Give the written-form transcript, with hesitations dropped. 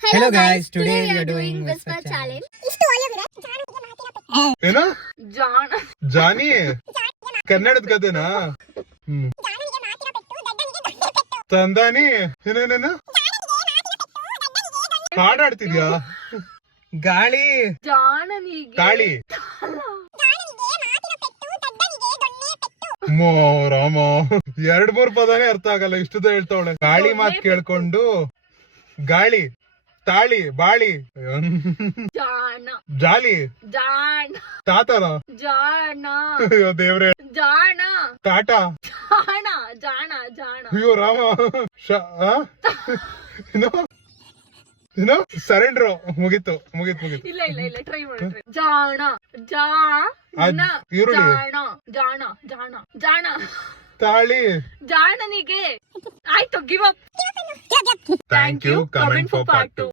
Hello guys, today we are doing Whisper Challenge. ಏನೋ ಜಾಣ ಜಾನಿ ಕನ್ನಡದ ಕತೆನಾ ತಂದಾನಿ ಏನೇನೇನು ಹಾಡಾಡ್ತಿದ್ಯಾ ಗಾಳಿ ಜಾಣನಿಗೆ ತಾಳಿ ಮೋ ರಾಮ 2-3 ಪದನೇ ಅರ್ಥ ಆಗಲ್ಲ ಇಷ್ಟದ ಹೇಳ್ತಾವಳೆ ಗಾಳಿ ಮಾತ್ ಕೇಳ್ಕೊಂಡು ಗಾಳಿ ತಾಳಿ ಬಾಳಿ ಜಾಣ ಜಾಲಿ ಜಾಣ ತಾತನ ಜಾಣ ಅಯ್ಯೋ ದೇವ್ರೆ ಜಾಣ ಟಾಟಾ ಜಾಣ ಜಾಣ ಜಾಣ ಅಯ್ಯೋ ರಾಮ ಏನು ಸರೆಂಡ್ರು ಮುಗೀತು ಇಲ್ಲ ಇಲ್ಲ ಇಲ್ಲ ಟ್ರೈ ಮಾಡ್ರಿ ಜಾಣ ಜಾಣ ಈರುಳ್ಳಿ ಜಾಣ ಜಾಣ ಜಾಣ ಜಾಣ ತಾಳಿ ಜಾಣನಿಗೆ ಆಯ್ತು give up thank you comment for part 2